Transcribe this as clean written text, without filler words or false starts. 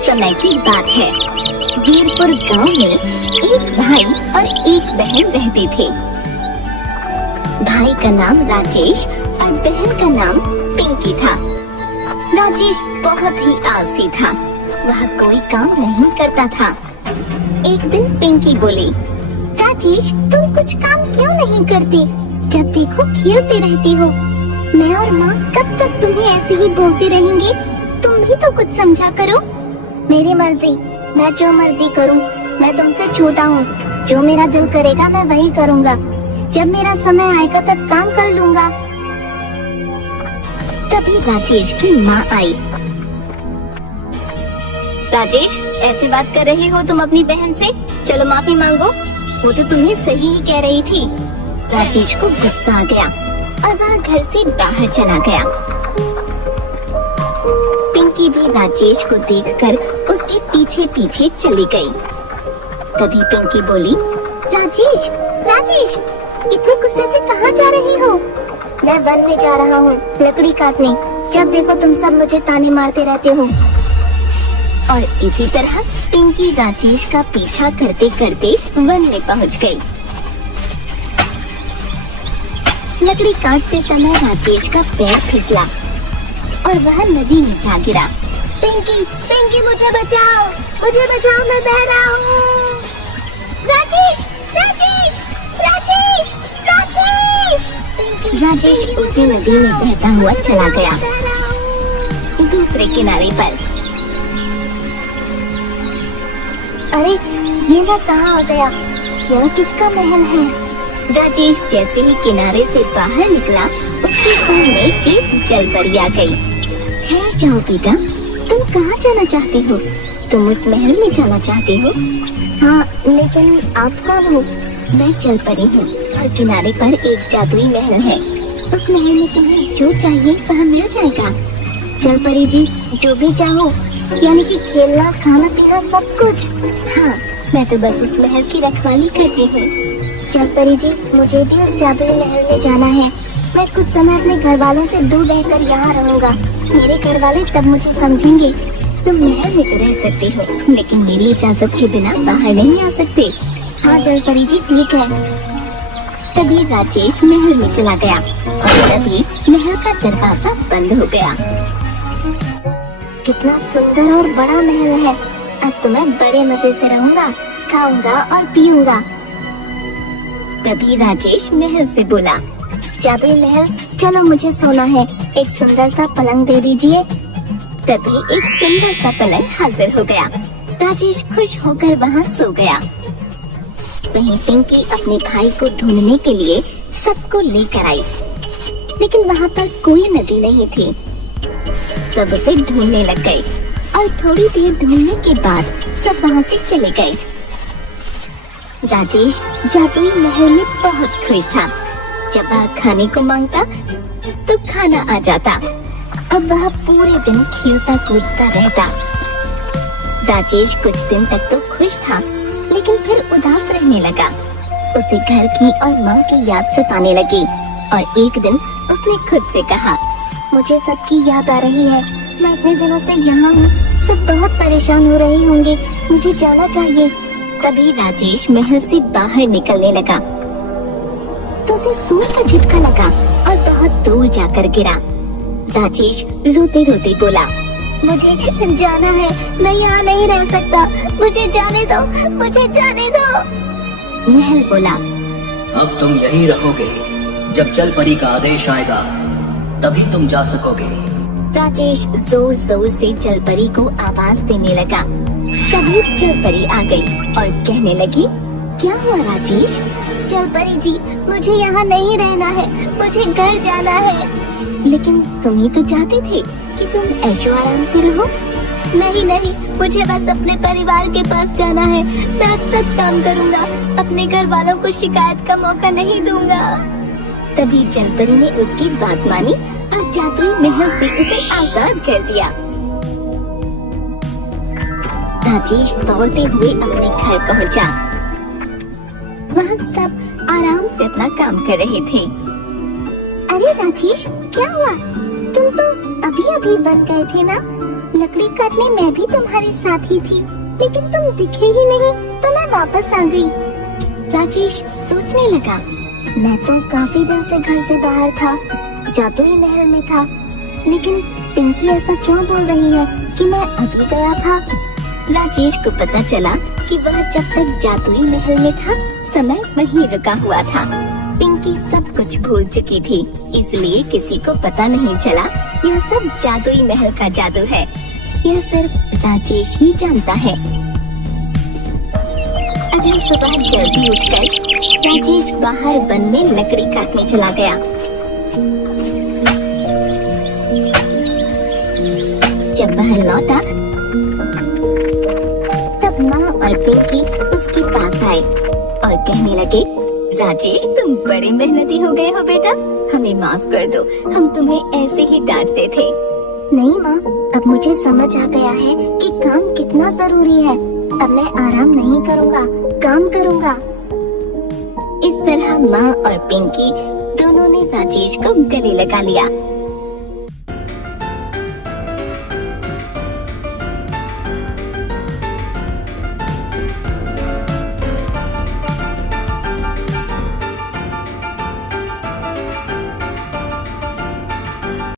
समय की बात है। वीरपुर गांव में एक भाई और एक बहन रहते थे। भाई का नाम राजेश और बहन का नाम पिंकी था। राजेश बहुत ही आलसी था, वह कोई काम नहीं करता था। एक दिन पिंकी बोली, राजेश तुम कुछ काम क्यों नहीं करती? जब देखो खेलते रहती हो। मैं और माँ कब तक तुम्हें ऐसे ही बोलते रहेंगे? तुम भी तो कुछ समझा करो। मेरी मर्जी, मैं जो मर्जी करूँ। मैं तुमसे छोटा हूँ, जो मेरा दिल करेगा मैं वही करूँगा। जब मेरा समय आएगा तब काम कर लूँगा। तभी राजेश की माँ आई। राजेश, ऐसे बात कर रहे हो तुम अपनी बहन से? चलो माफी मांगो, वो तो तुम्हें सही ही कह रही थी। राजेश को गुस्सा आ गया और वह घर से बाहर चला गया। पिंकी भी राजेश को देखकर उसके पीछे पीछे चली गई। तभी पिंकी बोली, राजेश, राजेश, इतने गुस्से से कहाँ जा रही हो? मैं वन में जा रहा हूँ लकड़ी काटने। जब देखो तुम सब मुझे ताने मारते रहते हो। और इसी तरह पिंकी राजेश का पीछा करते करते वन में पहुँच गई। लकड़ी काटते समय राजेश का पैर फिसला और वह नदी में जा गिरा। पिंकी, पिंकी मुझे बचाओ, मुझे बचाओ, मैं बह रहा हूँ। राजेश, राजेश, राजेश, राजेश। राजेश उसी नदी में बहता हुआ चला गया दूसरे किनारे पर। अरे ये मैं कहाँ आ गया? यह किसका महल है? राजेश जैसे ही किनारे से बाहर निकला, उसके सामने एक जलपरी आ गई। ठहर जाओ बेटा, तुम कहाँ जाना चाहते हो? तुम उस महल में जाना चाहते हो? हाँ, लेकिन आप कौन हो? मैं जलपरी हूँ और किनारे पर एक जादुई महल है। उस महल में तुम्हें जो चाहिए वह मिल जाएगा। जलपरी जी, जो भी चाहो, यानी कि खेलना, खाना पीना सब कुछ। हाँ, मैं तो बस उस महल की रखवाली करती हूँ। जलपरी जी, मुझे भी उस जादुई महल में जाना है। मैं कुछ समय अपने घर वालों से दूर रहकर यहाँ रहूँगा। मेरे घर वाले तब मुझे समझेंगे। तुम महल में तो रह सकते हो, लेकिन मेरी इजाजत के बिना बाहर नहीं आ सकते। हाँ जलपरी जी, ठीक है। तभी राजेश महल में चला गया और तभी महल का दरवाजा बंद हो गया। कितना सुंदर और बड़ा महल है। अब तो मैं बड़े मजे से रहूँगा, खाऊंगा और पीऊंगा। तभी राजेश महल से बोला, जादुई महल, चलो मुझे सोना है। एक सुंदर सा पलंग दे दीजिए। तभी एक सुंदर सा पलंग हाजिर हो गया। राजेश खुश होकर वहाँ सो गया। वहीं पिंकी अपने भाई को ढूंढने के लिए सबको लेकर आई, लेकिन वहाँ पर कोई नदी नहीं थी। सब उसे ढूंढने लग गए और थोड़ी देर ढूंढने के बाद सब वहाँ से चले गए। राजेश जादुई महल में बहुत खुश था। जब वह खाने को मांगता तो खाना आ जाता। अब वह पूरे दिन खेलता कूदता रहता। राजेश कुछ दिन तक तो खुश था, लेकिन फिर उदास रहने लगा। उसे घर की और माँ की याद सताने लगी और एक दिन उसने खुद से कहा, मुझे सबकी याद आ रही है। मैं इतने दिनों से यहाँ हूँ, सब बहुत परेशान हो रहे होंगे, मुझे जाना चाहिए। तभी राजेश महल से बाहर निकलने लगा तो उसे सूर का झटका लगा और बहुत दूर जाकर गिरा। राजेश रोते रोते बोला, मुझे जाना है, मैं यहाँ नहीं रह सकता, मुझे जाने दो, मुझे जाने दो। महल बोला, अब तुम यहीं रहोगे, जब जलपरी का आदेश आएगा तभी तुम जा सकोगे। राजेश जोर जोर से जलपरी को आवाज देने लगा। तभी जलपरी आ गई और कहने लगी, क्या हुआ राजेश? जलपरी जी, मुझे यहाँ नहीं रहना है, मुझे घर जाना है। लेकिन तुम ही तो चाहते थे कि तुम ऐशो आराम से रहो। नहीं नहीं, मुझे बस अपने परिवार के पास जाना है। मैं अब सब काम करूँगा, अपने घर वालों को शिकायत का मौका नहीं दूंगा। तभी जलपरी ने उसकी बात मानी और जादुई महल से उसे आजाद कर दिया। राजेश दौड़ते हुए अपने घर पहुंचा। वहाँ सब आराम से अपना काम कर रहे थे। अरे राजेश, क्या हुआ? तुम तो अभी अभी बन गए थे ना? लकड़ी काटने मैं भी तुम्हारे साथ ही थी, लेकिन तुम दिखे ही नहीं तो मैं वापस आ गई। राजेश सोचने लगा, मैं तो काफी दिन से घर से बाहर था, जादुई महल में था, लेकिन पिंकी ऐसा क्यों बोल रही है कि मैं अभी गया था। राजेश को पता चला कि वह जब तक जादुई महल में था समय वहीं रुका हुआ था। पिंकी सब कुछ भूल चुकी थी, इसलिए किसी को पता नहीं चला यह सब जादुई महल का जादू है। यह सिर्फ राजेश ही जानता है। अगली सुबह जल्दी उठकर राजेश बाहर वन में लकड़ी काटने चला गया। जब वह लौटा तब माँ और पिंकी उसके पास आए और कहने लगे, राजेश तुम बड़े मेहनती हो गए हो बेटा, हमें माफ कर दो, हम तुम्हें ऐसे ही डांटते थे। नहीं माँ, अब मुझे समझ आ गया है कि काम कितना जरूरी है। अब मैं आराम नहीं करूँगा, काम करूँगा। इस तरह माँ और पिंकी दोनों ने राजेश को गले लगा लिया।